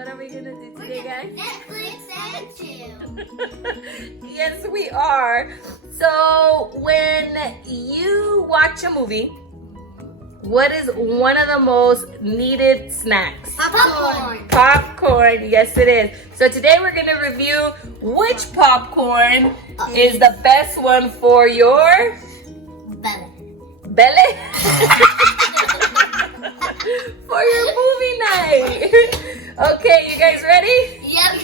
what are we gonna do today, guys? Netflix and chill. Yes, we are. So when you watch a movie, what is one of the most needed snacks? Popcorn. Popcorn, yes it is. So today we're gonna review which popcorn is the best one for your belly? For your movie night. Okay, you guys ready? Yep.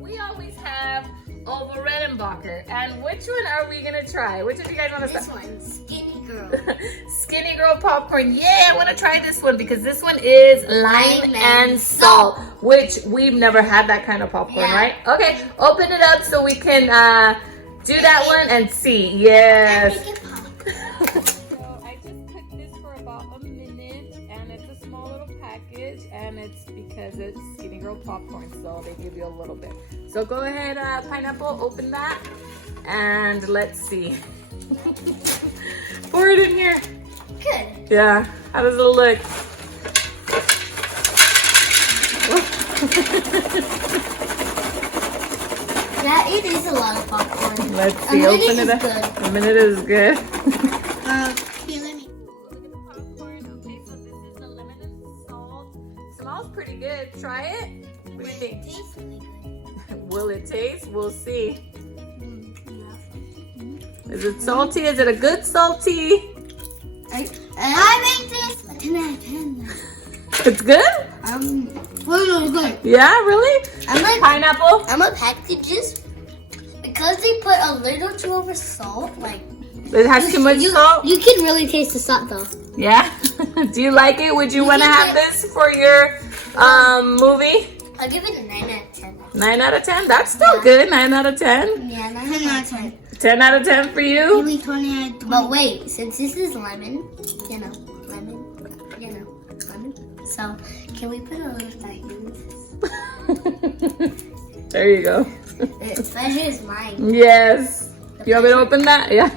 We always have Orvil Redenbachers. And which one are we gonna try? Which one do you guys want to This start? one, Skinnygirl. Skinnygirl popcorn. Yeah, I want to try this one because this one is lime and salt, which we've never had that kind of popcorn, Yeah. right? Okay, open it up so we can do that one and see. Yes. Make it pop. So I just cooked this for about a minute, and it's a small little package, and it's because it's Skinnygirl popcorn, so they give you a little bit. So go ahead, Pineapple, open that, and let's see. Pour it in here. Good. Yeah, how does it look? Yeah, it is a lot of popcorn. Let's see, open it up. Good. A minute is good. Here, let me. Look at the popcorn. Okay, so this is the lemon and salt. Smells pretty good. Try it. What do you think? It tastes really good. Will it taste? We'll see. Is it salty? Is it a good salty? I rate this a 10 out of 10. It's good? Really good. Yeah, really? I'm like Pineapple? I'm a packages because they put a little too over salt. Like It has too much salt? You can really taste the salt though. Yeah? Do you like it? Would you want to have this for your movie? I'll give it a 9 out of 10. 9 out of 10? That's still good. 9 out of 10? Yeah, 9 out of 10. 10 out of 10 for you? 20 out of 20. But wait, since this is lemon, lemon. So can we put a little tahini? There you go. Pleasure is mine. Yes. You want me to open that? Yeah.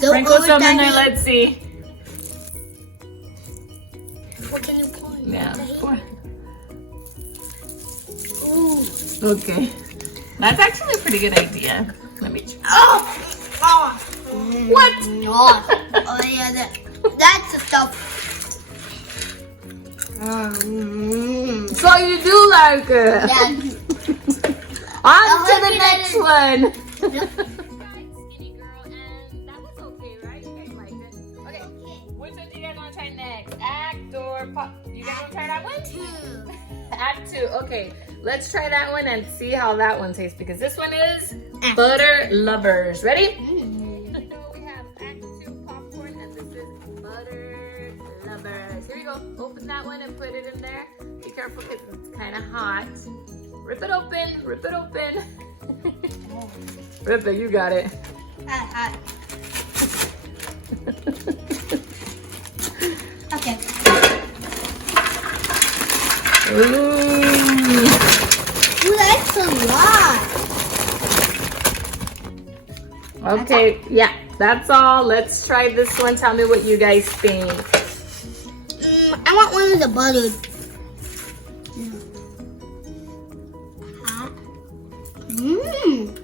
So Sprinkle some in there. Let's see. What can you pour? Yeah. Pour. Ooh. Okay. That's actually a pretty good idea. Let me try. Oh! What? No. Oh yeah, that's the stuff. So you do like it. Yeah. On to the hope next you one. Skinnygirl, and that was okay, right? You guys liked it. Okay. Which one do you guys want to try next? Act or pop? You guys want to try that one? 2. Act 2. Okay. Let's try that one and see how that one tastes because this one is Butter Lovers. Ready? We have Act 2 popcorn and this is Butter Lovers. Here you go. Open that one and put it in there. Be careful because it's kind of hot. Rip it open. Rip it open. Rip it. You got it. Okay. Ooh. Ooh, that's a lot. Okay. Yeah. That's all. Let's try this one. Tell me what you guys think. I want one of the buttered.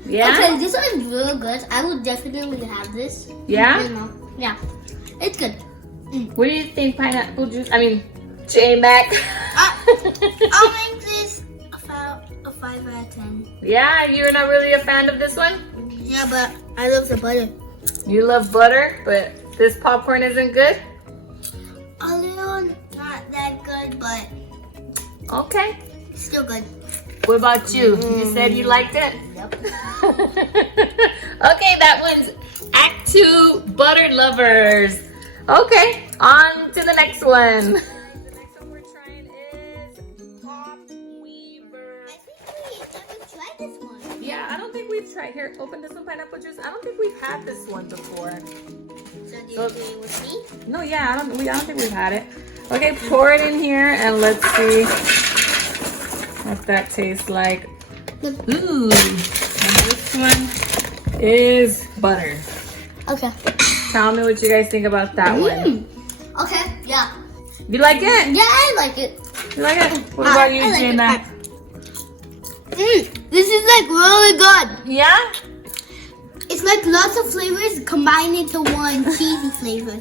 Yeah? Okay, this one is really good. I will definitely have this. Yeah? Yeah. It's good. What do you think, pineapple juice? I mean, J-Mac. I'll make this a 5 out of 10. Yeah, you're not really a fan of this one? Yeah, but I love the butter. You love butter, but this popcorn isn't good? A little not that good, but Okay. still good. What about you? You said you liked it? Yep. Okay, that one's Act 2 Butter Lovers. Okay, on to the next one. The next one we're trying is Pop Weaver. I think we never tried this one. Yeah, I don't think we've tried. Here, open this one, pineapple juice. I don't think we've had this one before. So do you agree with me? No, yeah, I don't think we've had it. Okay, pour it in here and let's see what that tastes like. Ooh, and this one is butter. Okay. Tell me what you guys think about that one. Okay, yeah. You like it? Yeah, I like it. You like it? What about you, I like Gina? This is like really good. Yeah? It's like lots of flavors combined into one cheesy flavor.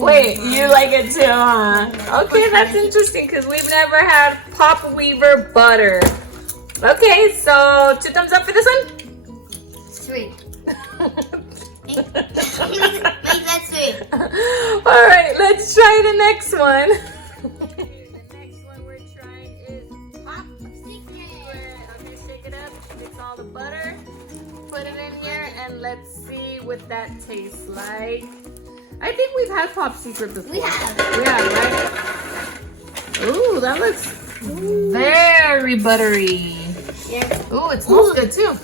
Wait, you like it too, huh? Okay, that's interesting because we've never had Pop Weaver butter. Okay, so 2 thumbs up for this one? 3. Make that 3. All right, let's try the next one. The next one we're trying is Pop Secret. Okay, shake it up, mix all the butter, put it in here, and let's see what that tastes like. I think we've had Pop Secret before. We have. Right? Ooh, that looks very buttery. Yeah. Ooh, it smells good too.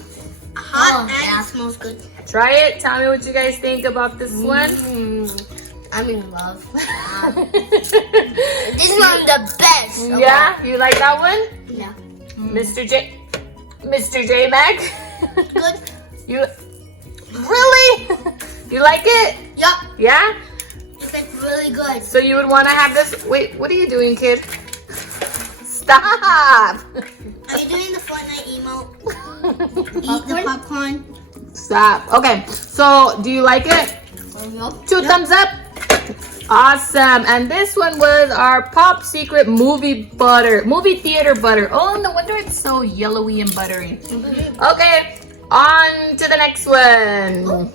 Hot yeah, it smells good. Try it. Tell me what you guys think about this one. I'm in love. This one's the best. Okay. Yeah, you like that one? Yeah. Mr. J Mac? Good. You really? You like it? Yup. Yeah? It's like really good. So you would want to have this? Wait, what are you doing, kid? Stop! Are you doing the Fortnite emote? Eat the popcorn. Stop. Okay, so do you like it? 2 thumbs up. Awesome. And this one was our Pop Secret movie theater butter. Oh, no wonder it's so yellowy and buttery. Okay, on to the next one.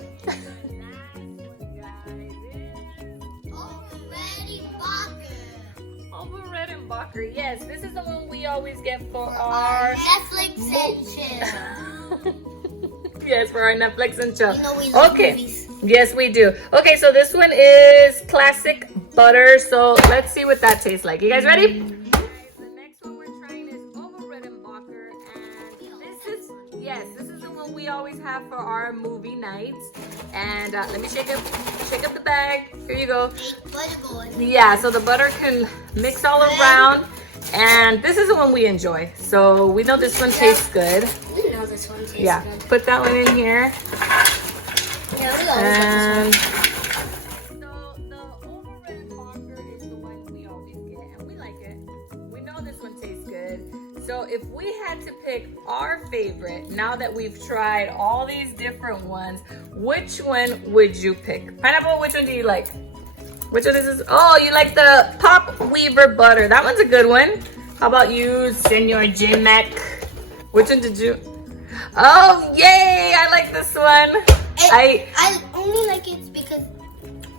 Orvil Redenbachers. Yes, this is the one we always get for our Netflix and chill. Yes, for our Netflix and chill. You know we love Okay. movies. Yes, we do. Okay, so this one is classic butter. So let's see what that tastes like. You guys ready? The next one we're trying is Orvil Redenbacher, and this is the one we always have for our movie nights. And let me shake up the bag. Here you go. Yeah, so the butter can mix all around. And this is the one we enjoy. So we know this one tastes good. We know this one tastes Yeah, good. put that one in here. Yeah, we always And like so the Orvil Redenbacher is the one we always get, and we like it. We know this one tastes good. So if we had to pick our favorite, now that we've tried all these different ones, which one would you pick? Pineapple, which one do you like? Which one is this? Oh, you like the Pop Weaver butter. That one's a good one. How about you, Senor J Mac? Which one did you? Oh, yay! I like this one. I only like it because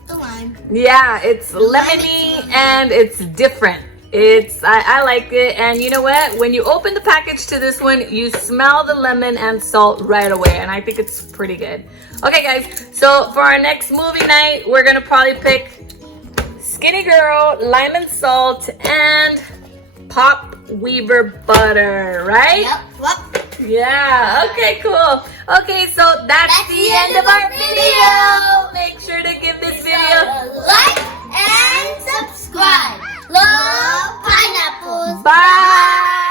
the lime. Yeah, it's lemony and it's different. I like it, and you know what? When you open the package to this one, you smell the lemon and salt right away, and I think it's pretty good. Okay, guys, so for our next movie night, we're gonna probably pick Skinnygirl, lime and salt, and Pop Weaver butter, right? Yep. Yeah, okay, cool. Okay, so that's the end of our video. Make sure to give this video Like and subscribe. Love pineapples. Bye.